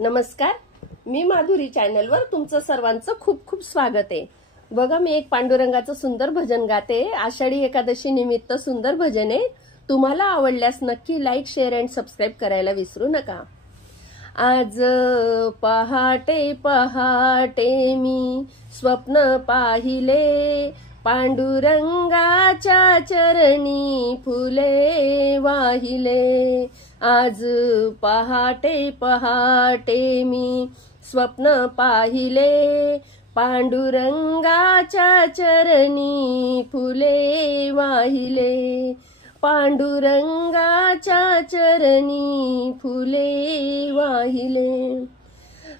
नमस्कार, मी माधुरी चॅनलवर तुमचं सर्वांचं खूप खूप स्वागत आहे। बघा, मी एक पांडुरंगाचं सुंदर भजन गाते। आषाढी एकादशी निमित्त सुंदर भजन आहे। तुम्हाला आवडल्यास नक्की लाईक, शेअर अँड सबस्क्राईब करायला विसरू नका। आज पहाटे पहाटे मी स्वप्न पाहिले, पांडुरंगाच्या चरणी फुले वाहिले। आज पहाटे पहाटे मी स्वप्न पाहिले, पांडुरंगाच्या चरणी फुले वाहिले। पांडुरंगाच्या चरणी फुले वाहिले।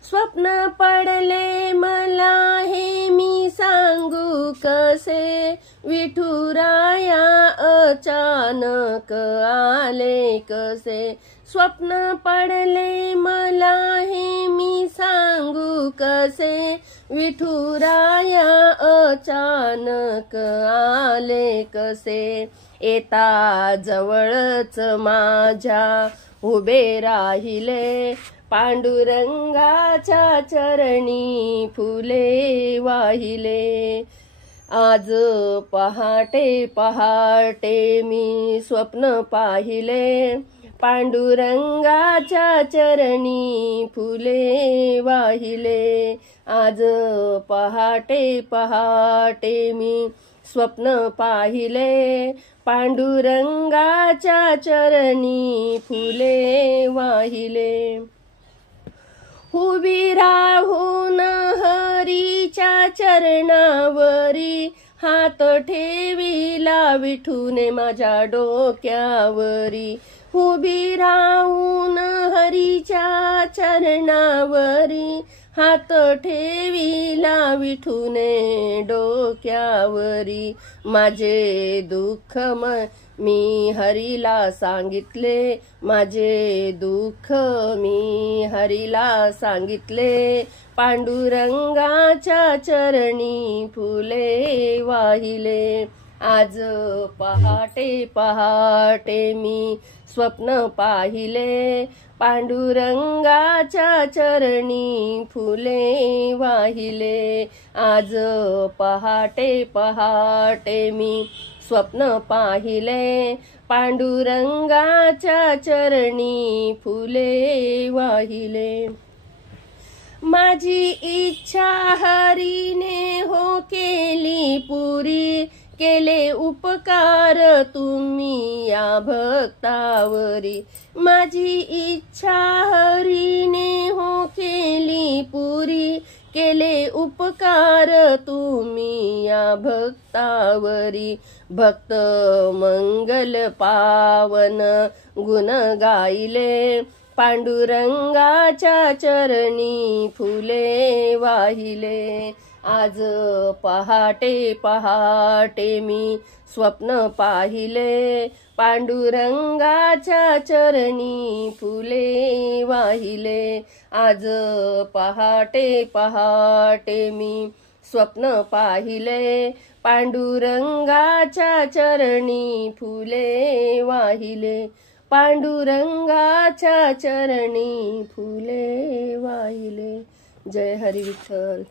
स्वप्न पडले मला हे मी सांगू कसे, विठुराया अचानक आले कसे। स्वप्न पडले मला हे मी सांगू कसे, विठुराया अचानक आले कसे। येता जवळच माझ्या उभे राहिले, पांडुरंगाच्या चरणी फुले वाहिले। आज पहाटे पहाटे मी स्वप्न पाहिले, पांडुरंगाच्या चरणी फुले वाहिले। आज पहाटे पहाटे मी स्वप्न पाहिले, पांडुरंगाच्या चरणी फुले वाहिले। उभी राहून हरीच्या चरणावरी, हात ठेविला विठूने माझ्या डोक्यावरी। उभी राहून हरीच्या चरणावरी, हात ठेविला विठूने डोक्यावरी। माझे दुःख मी हरीला सांगितले, माझे दुःख मी हरीला सांगितले। पांडुरंगाच्या चरणी फुले वाहिले। आज पहाटे पहाटे मी स्वप्न पाहिले, पांडुरंगाच्या चरणी फुले वाहिले। आज पहाटे पहाटे मी स्वप्न पाहिले, पांडुरंगाच्या चरणी फुले वाहिले। माझी इच्छा हरीने हो केली पुरी, केले उपकार तुम्ही या भक्तावरी। माझी इच्छा हरीने हो केली पुरी, केले उपकार तुम्ही या भक्तावरी। भक्त मंगल पावन गुण गायले, पांडुरंगाच्या चरणी फुले वाहिले। आज पहाटे पहाटे मी स्वप्न पाहिले, पांडुरंगाच्या चरणी फुले वाहिले। आज पहाटे पहाटे मी स्वप्न पाहिले, पांडुरंगाच्या चरणी फुले वाहिले। पांडुरंगाच्या चरणी फुले वाहिले। जय हरी विठ्ठल।